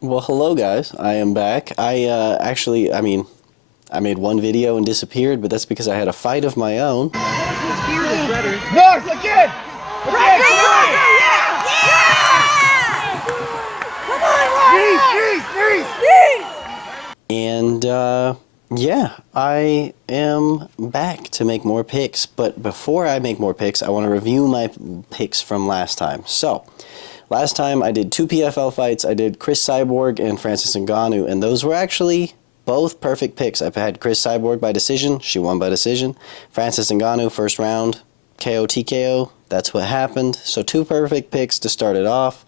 Well, hello guys. I am back. I made one video and disappeared, but that's because I had a fight of my own. North again! Again! Come on, And yeah, I am back to make more picks. But before I make more picks, I want to review my picks from last time. So, last time I did 2 PFL fights. I did Chris Cyborg and Francis Ngannou, and those were actually both perfect picks. I had Chris Cyborg by decision. She won by decision. Francis Ngannou, first round, KO TKO. That's what happened. So 2 perfect picks to start it off.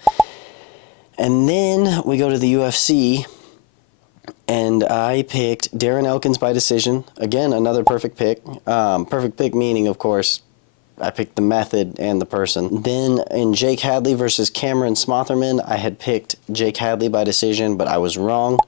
And then we go to the UFC, and I picked Darren Elkins by decision. Again, another perfect pick. Perfect pick meaning, of course, I picked the method and the person. Then in Jake Hadley versus Cameron Smotherman, I had picked Jake Hadley by decision, but I was wrong.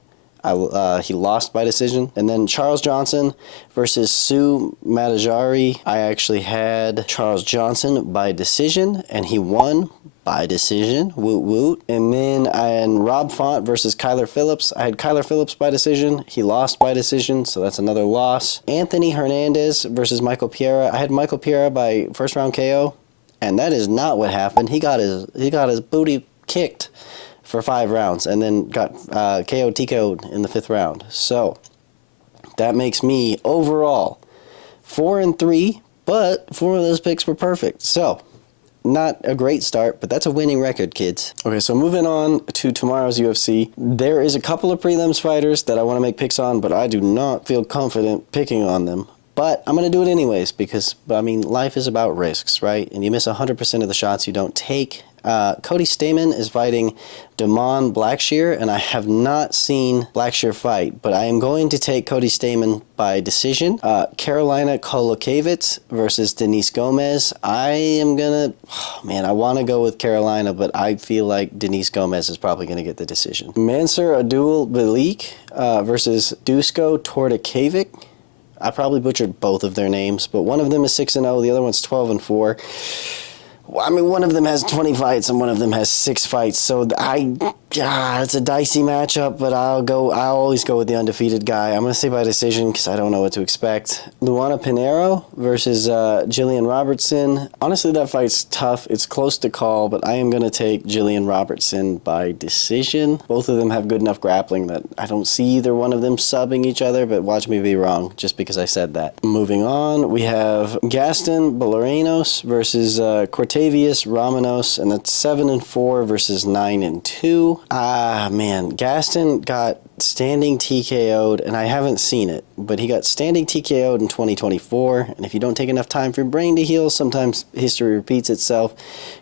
He lost by decision. And then Charles Johnson versus Sue Matajari. I actually had Charles Johnson by decision, and he won by decision. Woot woot. And then Rob Font versus Kyler Phillips. I had Kyler Phillips by decision. He lost by decision, so that's another loss. Anthony Hernandez versus Michael Piera. I had Michael Piera by first round KO, and that is not what happened. He got his booty kicked for 5 rounds, and then got KO TKO'd in the 5th round. So that makes me overall 4-3, but 4 of those picks were perfect. So not a great start, but that's a winning record, kids. Okay, so moving on to tomorrow's UFC. There is a couple of prelims fighters that I want to make picks on, but I do not feel confident picking on them. But I'm going to do it anyways because, I mean, life is about risks, right? And you miss 100% of the shots you don't take. Cody Stamann is fighting Damon Blackshear, and I have not seen Blackshear fight, but I am going to take Cody Stamann by decision. Carolina Kolokiewicz versus Denise Gomez. I want to go with Carolina, but I feel like Denise Gomez is probably going to get the decision. Mansur Abdul Malik versus Dusko Tordakevic. I probably butchered both of their names, but one of them is 6-0, the other one's 12-4. I mean, one of them has 20 fights and one of them has 6 fights, so it's a dicey matchup, but I'll always go with the undefeated guy. I'm going to say by decision because I don't know what to expect. Luana Pinheiro versus Jillian Robertson. Honestly, that fight's tough. It's close to call, but I am going to take Jillian Robertson by decision. Both of them have good enough grappling that I don't see either one of them subbing each other, but watch me be wrong just because I said that. Moving on, we have Gaston Bolarenos versus Cortavius Ramanos, and that's 7-4 versus 9-2. Man, Gaston got standing TKO'd, and I haven't seen it, but he got standing TKO'd in 2024, and if you don't take enough time for your brain to heal, sometimes history repeats itself.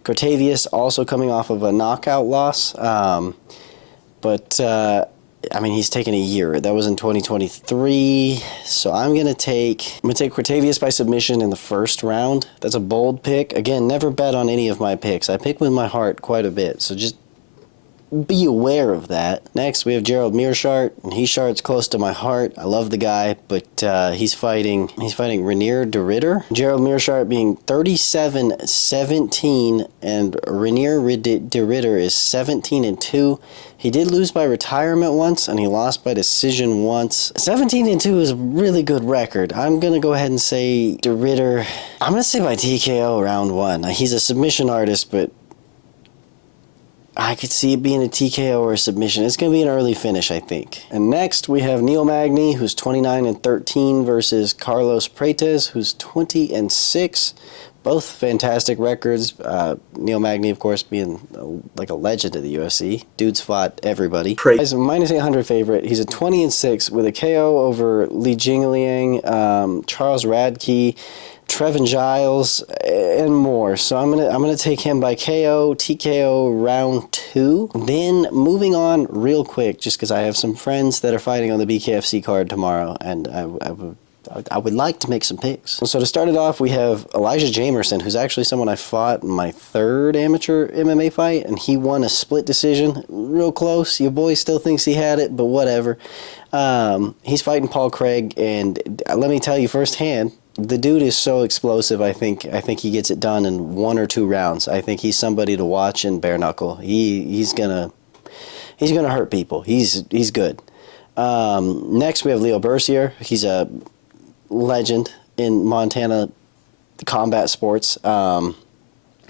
Cortavius also coming off of a knockout loss, he's taken a year. That was in 2023. So I'm gonna take Cortavius by submission in the 1st round. That's a bold pick. Again, never bet on any of my picks. I pick with my heart quite a bit. So just be aware of that. Next, we have Gerald Meerschaert, and Meerschaert's close to my heart. I love the guy, but he's fighting Renier de Ridder. Gerald Meerschaert being 37-17, and Renier de Ridder is 17-2. He did lose by retirement once, and he lost by decision once. 17-2 is a really good record. I'm going to go ahead and say de Ridder. I'm going to say by TKO round 1. He's a submission artist, but I could see it being a TKO or a submission. It's going to be an early finish, I think. And next, we have Neil Magny, who's 29-13, versus Carlos Prates, who's 20-6. Both fantastic records. Neil Magny, of course, being like a legend of the UFC. Dude's fought everybody. He's a -800 favorite. He's a 20-6 with a KO over Li Jingliang, Charles Radke, Trevin Giles, and more. So I'm gonna take him by KO, TKO round 2. Then moving on real quick, just because I have some friends that are fighting on the BKFC card tomorrow, and I would like to make some picks. So to start it off, we have Elijah Jamerson, who's actually someone I fought in my 3rd amateur MMA fight, and he won a split decision. Real close. Your boy still thinks he had it, but whatever. He's fighting Paul Craig, and let me tell you firsthand, the dude is so explosive. I think he gets it done in 1 or 2 rounds. I think he's somebody to watch in bare knuckle. He's gonna he's going to hurt people. He's good. Next, we have Leo Bercier. He's a legend in Montana combat sports. I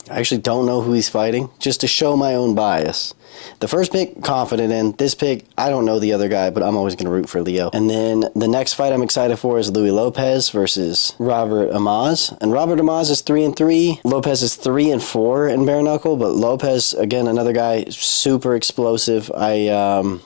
actually don't know who he's fighting, just to show my own bias. The first pick, confident in. This pick, I don't know the other guy, but I'm always going to root for Leo. And then the next fight I'm excited for is Louis Lopez versus Robert Amaz. And Robert Amaz is 3-3. Lopez is 3-4 in bare knuckle, but Lopez, again, another guy, super explosive. I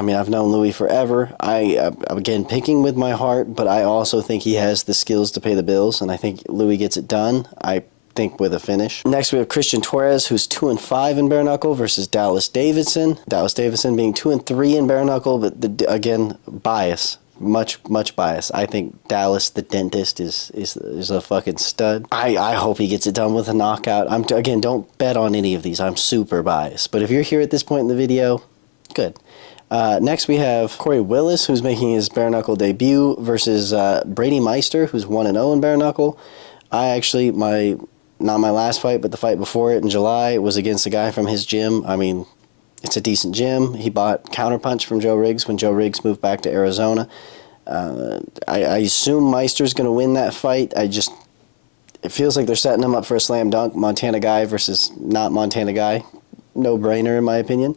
mean, I've known Louis forever. I'm again picking with my heart, but I also think he has the skills to pay the bills, and I think Louis gets it done. I think with a finish. Next, we have Christian Torres, who's 2-5 in bare knuckle versus Dallas Davidson. Dallas Davidson being 2-3 in bare knuckle, but again, bias. Much bias. I think Dallas, the dentist, is a fucking stud. I hope he gets it done with a knockout. Again, don't bet on any of these. I'm super biased. But if you're here at this point in the video, good. Next, we have Corey Willis, who's making his bare knuckle debut, versus Brady Meister, who's 1-0 in bare knuckle. I actually, not my last fight, but the fight before it in July was against a guy from his gym. I mean, it's a decent gym. He bought Counterpunch from Joe Riggs when Joe Riggs moved back to Arizona. I assume Meister's going to win that fight. It feels like they're setting him up for a slam dunk. Montana guy versus not Montana guy. No brainer, in my opinion.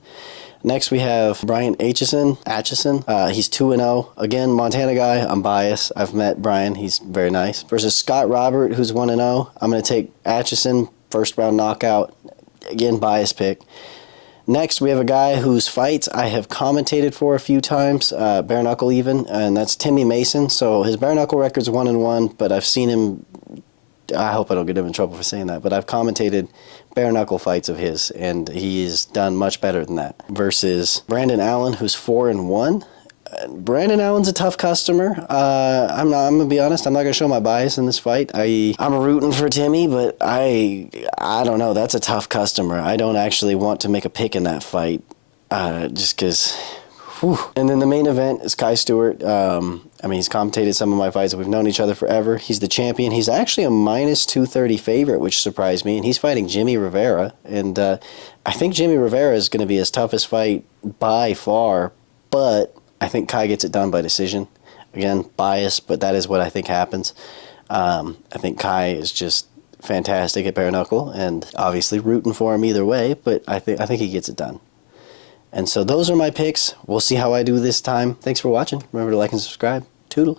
Next, we have Brian Atchison. He's 2-0. Again, Montana guy. I'm biased. I've met Brian. He's very nice. Versus Scott Robert, who's 1-0. I'm going to take Atchison, first round knockout. Again, bias pick. Next, we have a guy whose fights I have commentated for a few times, bare knuckle even, and that's Timmy Mason. So his bare knuckle record's 1-1, but I've seen him. I hope I don't get him in trouble for saying that, but I've commentated bare knuckle fights of his, and he's done much better than that. Versus Brandon Allen, who's 4-1. Brandon Allen's a tough customer. I'm gonna be honest. I'm not gonna show my bias in this fight. I'm rooting for Timmy, but I don't know. That's a tough customer. I don't actually want to make a pick in that fight, just because. And then the main event is Kai Stewart. I mean, he's commentated some of my fights. We've known each other forever. He's the champion. He's actually a -230 favorite, which surprised me. And he's fighting Jimmy Rivera. And I think Jimmy Rivera is going to be his toughest fight by far. But I think Kai gets it done by decision. Again, biased, but that is what I think happens. I think Kai is just fantastic at bare knuckle, and obviously rooting for him either way. But I think he gets it done. And so those are my picks. We'll see how I do this time. Thanks for watching. Remember to like and subscribe.